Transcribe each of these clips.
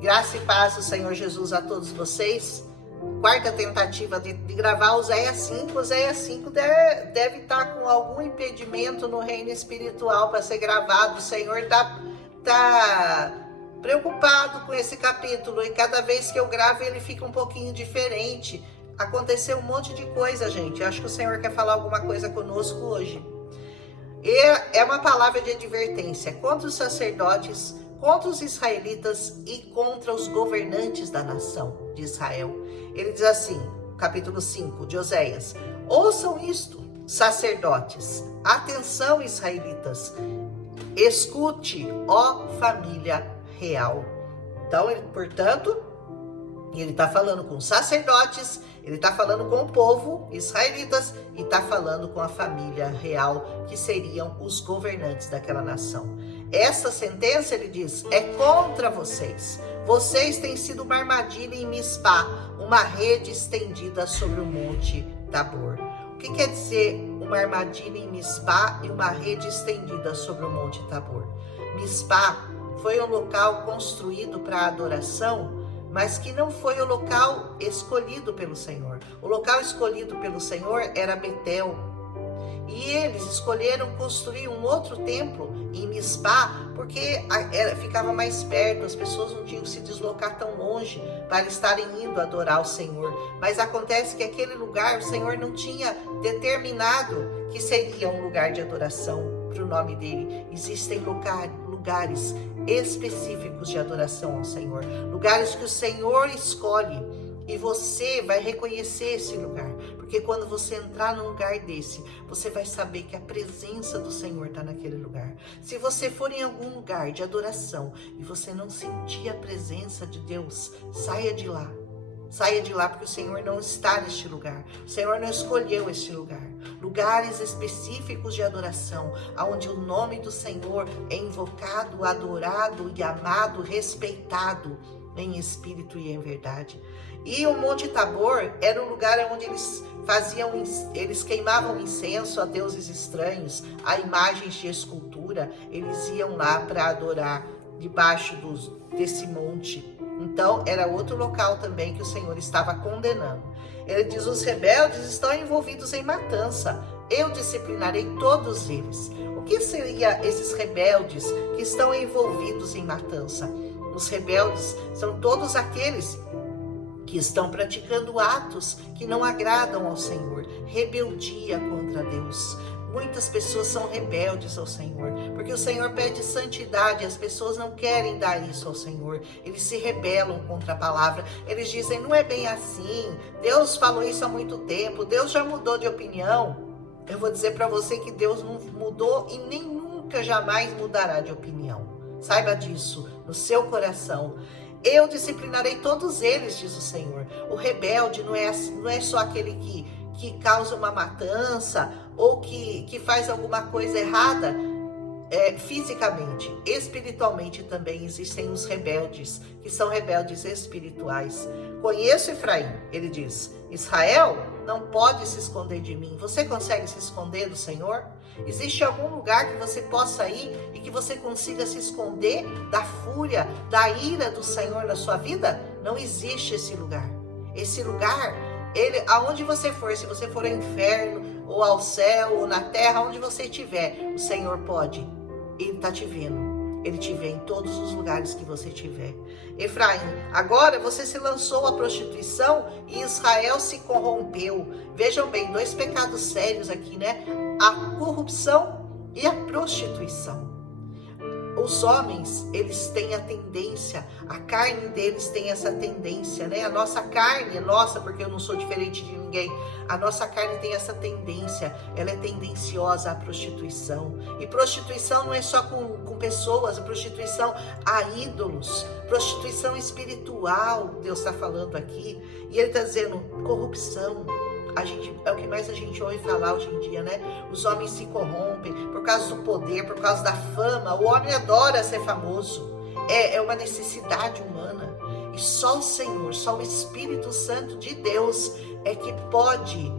Graça e paz do Senhor Jesus a todos vocês. Quarta tentativa de gravar Oséias 5. Oséias 5 deve estar com algum impedimento no reino espiritual para ser gravado. O Senhor está preocupado com esse capítulo e cada vez que eu gravo ele fica um pouquinho diferente. Aconteceu um monte de coisa, gente. Eu acho que o Senhor quer falar alguma coisa conosco hoje. E é uma palavra de advertência contra os sacerdotes, contra os israelitas e contra os governantes da nação de Israel. Ele diz assim, capítulo 5 de Oséias: ouçam isto, sacerdotes, atenção, israelitas, escute, ó família real. Então, portanto, ele está falando com os sacerdotes, ele está falando com o povo, israelitas, e está falando com a família real, que seriam os governantes daquela nação. Essa sentença, ele diz, é contra vocês. Vocês têm sido uma armadilha em Mispá, uma rede estendida sobre o monte Tabor. O que quer dizer uma armadilha em Mispá e uma rede estendida sobre o monte Tabor? Mispá foi um local construído para adoração, mas que não foi o local escolhido pelo Senhor. O local escolhido pelo Senhor era Betel. E eles escolheram construir um outro templo em Mispá, porque ficava mais perto, as pessoas não tinham que se deslocar tão longe para estarem indo adorar o Senhor. Mas acontece que aquele lugar, o Senhor não tinha determinado que seria um lugar de adoração para o nome dele. Existem lugares específicos de adoração ao Senhor, lugares que o Senhor escolhe, e você vai reconhecer esse lugar, porque quando você entrar num lugar desse, você vai saber que a presença do Senhor está naquele lugar. Se você for em algum lugar de adoração e você não sentir a presença de Deus, saia de lá. Saia de lá, porque o Senhor não está neste lugar. O Senhor não escolheu este lugar. Lugares específicos de adoração, onde o nome do Senhor é invocado, adorado e amado, respeitado em espírito e em verdade. E o Monte Tabor era um lugar onde eles queimavam incenso a deuses estranhos, a imagens de escultura. Eles iam lá para adorar debaixo desse monte. Então, era outro local também que o Senhor estava condenando. Ele diz, os rebeldes estão envolvidos em matança. Eu disciplinarei todos eles. O que seriam esses rebeldes que estão envolvidos em matança? Os rebeldes são todos aqueles que estão praticando atos que não agradam ao Senhor. Rebeldia contra Deus. Muitas pessoas são rebeldes ao Senhor, porque o Senhor pede santidade, as pessoas não querem dar isso ao Senhor, eles se rebelam contra a palavra, eles dizem, não é bem assim, Deus falou isso há muito tempo, Deus já mudou de opinião. Eu vou dizer para você que Deus não mudou e nem nunca jamais mudará de opinião. Saiba disso no seu coração. Eu disciplinarei todos eles, diz o Senhor. O rebelde não é só aquele que causa uma matança ou que faz alguma coisa errada fisicamente. Espiritualmente também existem os rebeldes, que são rebeldes espirituais. Conheço Efraim, ele diz, Israel não pode se esconder de mim. Você consegue se esconder do Senhor? Existe algum lugar que você possa ir e que você consiga se esconder da fúria, da ira do Senhor na sua vida? Não existe esse lugar. Esse lugar, aonde você for, se você for ao inferno, ou ao céu, ou na terra, onde você estiver, o Senhor pode. Ele está te vendo. Ele te vê em todos os lugares que você estiver. Efraim, agora você se lançou à prostituição e Israel se corrompeu. Vejam bem, dois pecados sérios aqui, né? A corrupção e a prostituição. Os homens, eles têm a tendência, a carne deles tem essa tendência, né? A nossa carne, porque eu não sou diferente de ninguém, a nossa carne tem essa tendência, ela é tendenciosa à prostituição. E prostituição não é só com pessoas, a prostituição a ídolos, prostituição espiritual, Deus está falando aqui. E ele está dizendo, corrupção. É o que mais a gente ouve falar hoje em dia, né? Os homens se corrompem por causa do poder, por causa da fama. O homem adora ser famoso. É uma necessidade humana. E só o Senhor, só o Espírito Santo de Deus é que pode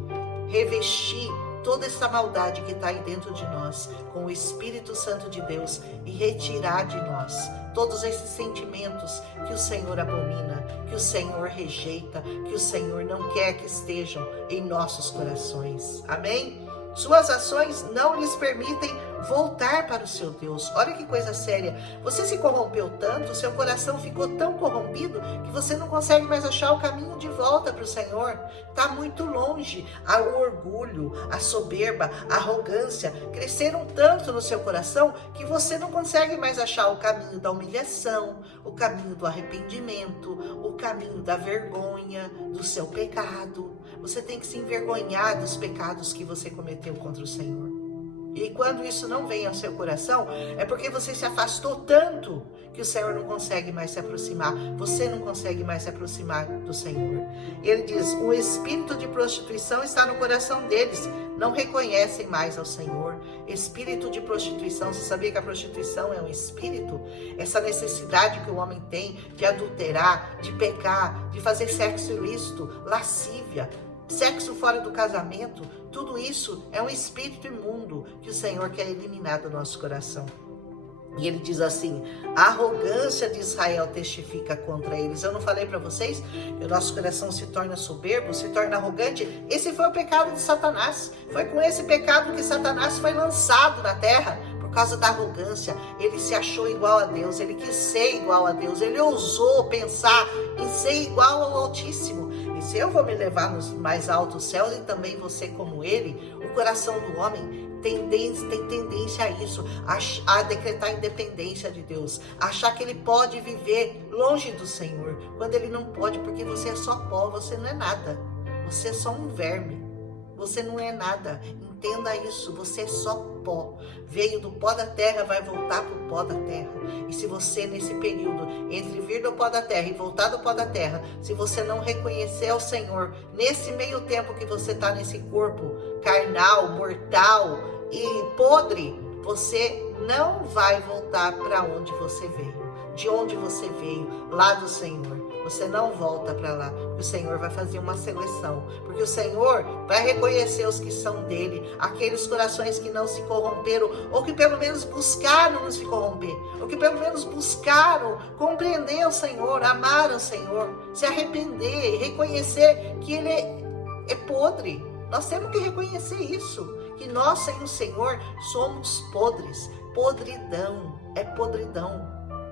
revestir toda essa maldade que está aí dentro de nós, com o Espírito Santo de Deus, e retirar de nós todos esses sentimentos que o Senhor abomina, que o Senhor rejeita, que o Senhor não quer que estejam em nossos corações. Amém? Suas ações não lhes permitem voltar para o seu Deus. Olha que coisa séria. Você se corrompeu tanto, seu coração ficou tão corrompido que você não consegue mais achar o caminho de volta para o Senhor. Está muito longe. O orgulho, a soberba, a arrogância cresceram tanto no seu coração que você não consegue mais achar o caminho da humilhação, o caminho do arrependimento, o caminho da vergonha, do seu pecado. Você tem que se envergonhar dos pecados que você cometeu contra o Senhor. E quando isso não vem ao seu coração, é porque você se afastou tanto que o Senhor não consegue mais se aproximar. Você não consegue mais se aproximar do Senhor. E ele diz, o espírito de prostituição está no coração deles. Não reconhecem mais ao Senhor. Espírito de prostituição. Você sabia que a prostituição é um espírito? Essa necessidade que o homem tem de adulterar, de pecar, de fazer sexo ilícito, lascívia, sexo fora do casamento, tudo isso é um espírito imundo que o Senhor quer eliminar do nosso coração. E ele diz assim, a arrogância de Israel testifica contra eles. Eu não falei para vocês que o nosso coração se torna soberbo, se torna arrogante? Esse foi o pecado de Satanás. Foi com esse pecado que Satanás foi lançado na terra. Por causa da arrogância, ele se achou igual a Deus, ele quis ser igual a Deus, ele ousou pensar em ser igual ao Altíssimo. E se eu vou me levar nos mais altos céus e também você como ele, o coração do homem tem tendência a isso, a decretar a independência de Deus, a achar que ele pode viver longe do Senhor, quando ele não pode, porque você é só pó, você não é nada, você é só um verme, você não é nada. Entenda isso, você é só pó. Veio do pó da terra, vai voltar para o pó da terra. E se você, nesse período, entre vir do pó da terra e voltar do pó da terra, se você não reconhecer ao Senhor, nesse meio tempo que você está nesse corpo carnal, mortal e podre, você não vai voltar para onde você veio. De onde você veio, lá do Senhor. Você não volta para lá, porque o Senhor vai fazer uma seleção, porque o Senhor vai reconhecer os que são dele, aqueles corações que não se corromperam, ou que pelo menos buscaram não se corromper, ou que pelo menos buscaram compreender o Senhor, amar o Senhor, se arrepender e reconhecer que ele é podre. Nós temos que reconhecer isso, que nós sem o Senhor somos podres, podridão,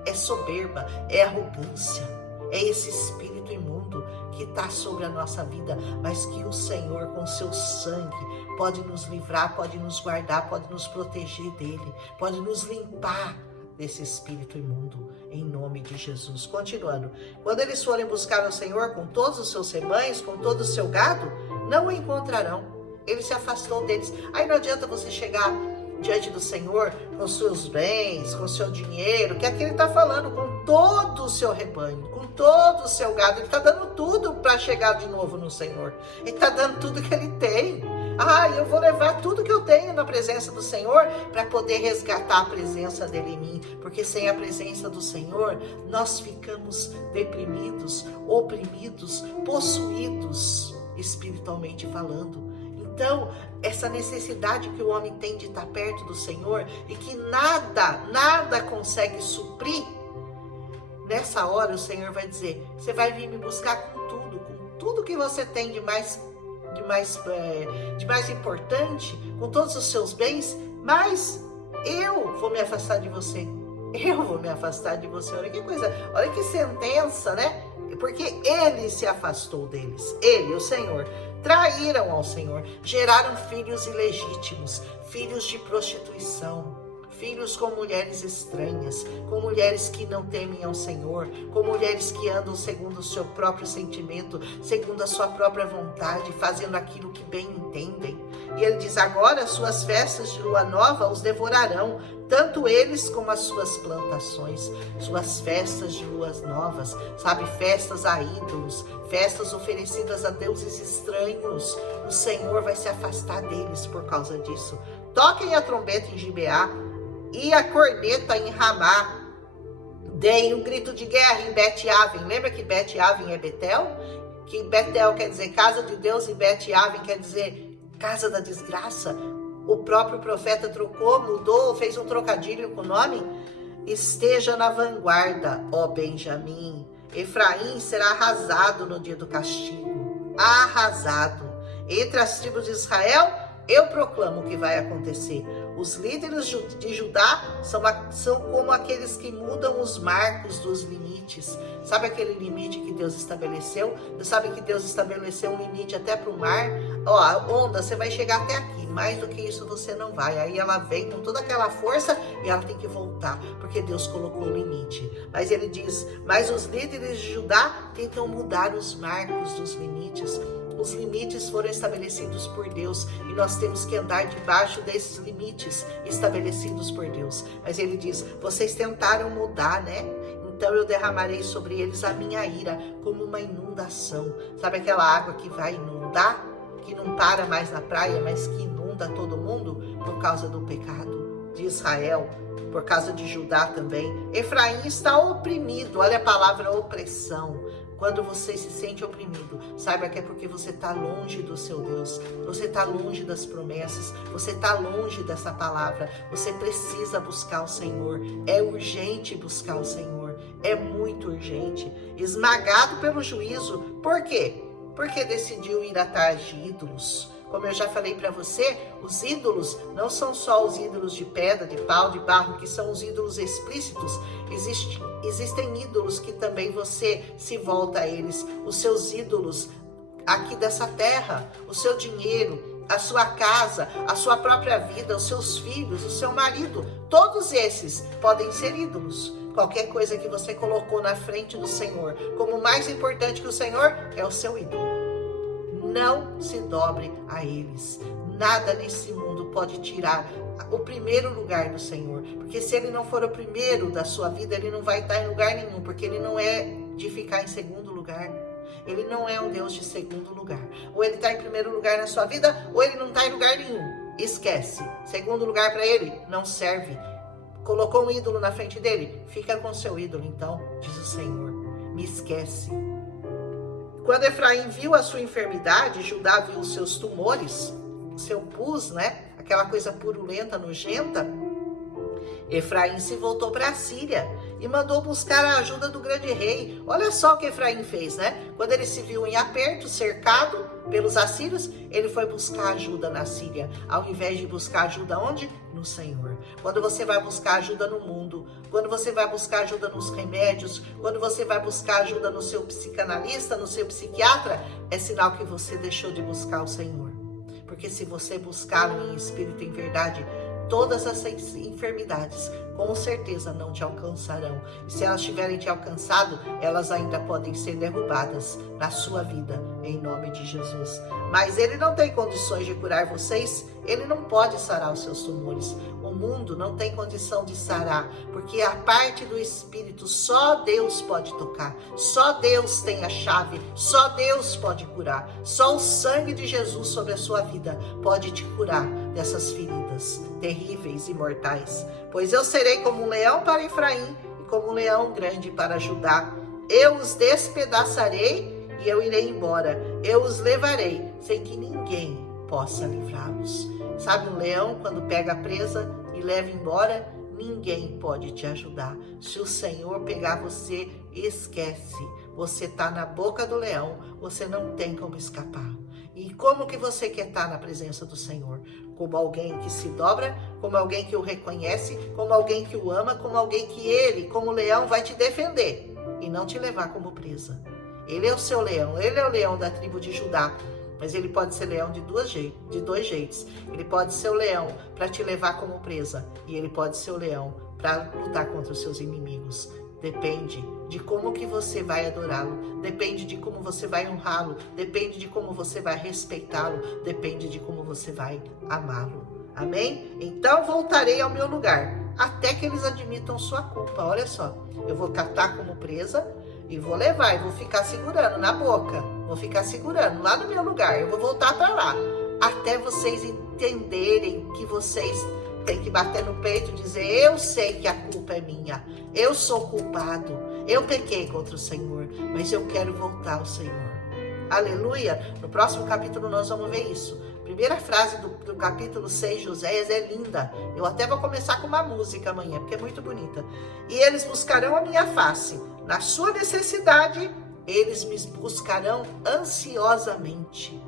é soberba, é arrogância. É esse espírito imundo que está sobre a nossa vida, mas que o Senhor, com seu sangue, pode nos livrar, pode nos guardar, pode nos proteger dele, pode nos limpar desse espírito imundo, em nome de Jesus. Continuando, quando eles forem buscar o Senhor com todos os seus rebanhos, com todo o seu gado, não o encontrarão. Ele se afastou deles. Aí não adianta você chegar diante do Senhor com seus bens, com seu dinheiro, que aqui ele está falando, com todo o seu rebanho, com todo o seu gado. Ele está dando tudo para chegar de novo no Senhor. Ele está dando tudo que ele tem. Eu vou levar tudo que eu tenho na presença do Senhor para poder resgatar a presença dele em mim. Porque sem a presença do Senhor, nós ficamos deprimidos, oprimidos, possuídos, espiritualmente falando. Então, essa necessidade que o homem tem de estar perto do Senhor e que nada consegue suprir, nessa hora o Senhor vai dizer, você vai vir me buscar com tudo que você tem de mais importante, com todos os seus bens, mas eu vou me afastar de você. Eu vou me afastar de você. Olha que coisa, olha que sentença, né? Porque ele se afastou deles. Ele, o Senhor, traíram ao Senhor, geraram filhos ilegítimos, filhos de prostituição, filhos com mulheres estranhas, com mulheres que não temem ao Senhor, com mulheres que andam segundo o seu próprio sentimento, segundo a sua própria vontade, fazendo aquilo que bem entendem. E ele diz, agora suas festas de lua nova os devorarão, tanto eles como as suas plantações, suas festas de luas novas, sabe, festas a ídolos, festas oferecidas a deuses estranhos. O Senhor vai se afastar deles por causa disso. Toquem a trombeta em Gibeá e a corneta em Ramá. Deem um grito de guerra em Bet-Aven. Lembra que Bet-Aven é Betel? Que Betel quer dizer casa de Deus e Bet-Aven quer dizer casa da desgraça. O próprio profeta trocou, mudou, fez um trocadilho com o nome. Esteja na vanguarda, ó Benjamim. Efraim será arrasado no dia do castigo. Arrasado. Entre as tribos de Israel, eu proclamo o que vai acontecer. Os líderes de Judá são como aqueles que mudam os marcos dos limites. Sabe aquele limite que Deus estabeleceu? Você sabe que Deus estabeleceu um limite até para o mar? Ó, a onda, você vai chegar até aqui. Mais do que isso você não vai. Aí ela vem com toda aquela força e ela tem que voltar, porque Deus colocou o limite. Mas ele diz, mas os líderes de Judá tentam mudar os marcos dos limites. Os limites foram estabelecidos por Deus e nós temos que andar debaixo desses limites estabelecidos por Deus. Mas ele diz, vocês tentaram mudar, né? Então eu derramarei sobre eles a minha ira como uma inundação. Sabe aquela água que vai inundar? Que não para mais na praia, mas que inunda todo mundo por causa do pecado de Israel, por causa de Judá também. Efraim está oprimido, olha a palavra opressão. Quando você se sente oprimido, saiba que é porque você está longe do seu Deus, você está longe das promessas, você está longe dessa palavra. Você precisa buscar o Senhor, é urgente buscar o Senhor, é muito urgente. Esmagado pelo juízo, por quê? Porque decidiu ir atrás de ídolos. Como eu já falei para você, os ídolos não são só os ídolos de pedra, de pau, de barro, que são os ídolos explícitos. Existem ídolos que também você se volta a eles. Os seus ídolos aqui dessa terra, o seu dinheiro, a sua casa, a sua própria vida, os seus filhos, o seu marido. Todos esses podem ser ídolos. Qualquer coisa que você colocou na frente do Senhor, como mais importante que o Senhor, é o seu ídolo. Não se dobre a eles. Nada nesse mundo pode tirar o primeiro lugar do Senhor. Porque se ele não for o primeiro da sua vida, ele não vai estar em lugar nenhum. Porque ele não é de ficar em segundo lugar. Ele não é um Deus de segundo lugar. Ou ele está em primeiro lugar na sua vida, ou ele não está em lugar nenhum. Esquece. Segundo lugar para ele, não serve. Colocou um ídolo na frente dele? Fica com seu ídolo, então, diz o Senhor. Me esquece. Quando Efraim viu a sua enfermidade, Judá viu os seus tumores, o seu pus, né? Aquela coisa purulenta, nojenta. Efraim se voltou para a Síria e mandou buscar a ajuda do grande rei. Olha só o que Efraim fez, né? Quando ele se viu em aperto, cercado pelos assírios, ele foi buscar ajuda na Síria, ao invés de buscar ajuda onde? No Senhor. Quando você vai buscar ajuda no mundo, quando você vai buscar ajuda nos remédios, quando você vai buscar ajuda no seu psicanalista, no seu psiquiatra, é sinal que você deixou de buscar o Senhor. Porque se você buscá-lo em espírito e em verdade, todas essas enfermidades com certeza não te alcançarão. E se elas tiverem te alcançado, elas ainda podem ser derrubadas na sua vida, em nome de Jesus. Mas ele não tem condições de curar vocês, ele não pode sarar os seus tumores. O mundo não tem condição de sarar, porque a parte do Espírito só Deus pode tocar, só Deus tem a chave, só Deus pode curar. Só o sangue de Jesus sobre a sua vida pode te curar dessas feridas terríveis e mortais. Pois eu serei como um leão para Efraim e como um leão grande para Judá. Eu os despedaçarei e eu irei embora. Eu os levarei sem que ninguém possa livrá-los. Sabe um leão quando pega a presa e leva embora? Ninguém pode te ajudar. Se o Senhor pegar você, esquece. Você está na boca do leão, você não tem como escapar. E como que você quer estar na presença do Senhor? Como alguém que se dobra, como alguém que o reconhece, como alguém que o ama, como alguém que ele, como leão, vai te defender e não te levar como presa. Ele é o seu leão, ele é o leão da tribo de Judá, mas ele pode ser leão de dois jeitos. Ele pode ser o leão para te levar como presa e ele pode ser o leão para lutar contra os seus inimigos. Depende de como que você vai adorá-lo, depende de como você vai honrá-lo, depende de como você vai respeitá-lo, depende de como você vai amá-lo. Amém? Então voltarei ao meu lugar, até que eles admitam sua culpa. Olha só, eu vou catar como presa e vou levar, e vou ficar segurando na boca, vou ficar segurando lá no meu lugar, eu vou voltar para lá, até vocês entenderem que vocês tem que bater no peito e dizer, eu sei que a culpa é minha, eu sou culpado, eu pequei contra o Senhor, mas eu quero voltar ao Senhor. Aleluia! No próximo capítulo nós vamos ver isso. primeira frase do capítulo 6 de Oséias é linda. Eu até vou começar com uma música amanhã, porque é muito bonita. E eles buscarão a minha face. Na sua necessidade, eles me buscarão ansiosamente.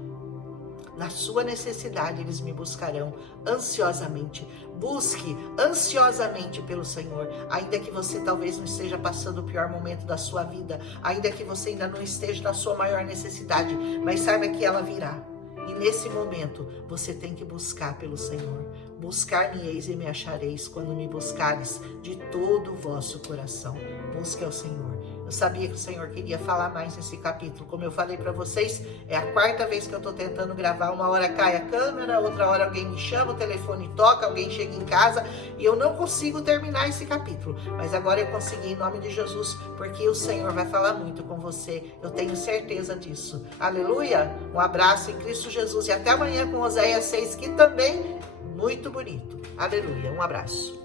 Na sua necessidade, eles me buscarão ansiosamente. Busque ansiosamente pelo Senhor, ainda que você talvez não esteja passando o pior momento da sua vida, ainda que você ainda não esteja na sua maior necessidade, mas saiba que ela virá. E nesse momento, você tem que buscar pelo Senhor. Buscar-me-eis e me achareis quando me buscares de todo o vosso coração. Busque ao Senhor. Eu sabia que o Senhor queria falar mais nesse capítulo. Como eu falei para vocês, é a quarta vez que eu estou tentando gravar. Uma hora cai a câmera, outra hora alguém me chama, o telefone toca, alguém chega em casa e eu não consigo terminar esse capítulo. Mas agora eu consegui em nome de Jesus, porque o Senhor vai falar muito com você. Eu tenho certeza disso. Aleluia! Um abraço em Cristo Jesus e até amanhã com Oséias 6, que também muito bonito. Aleluia! Um abraço.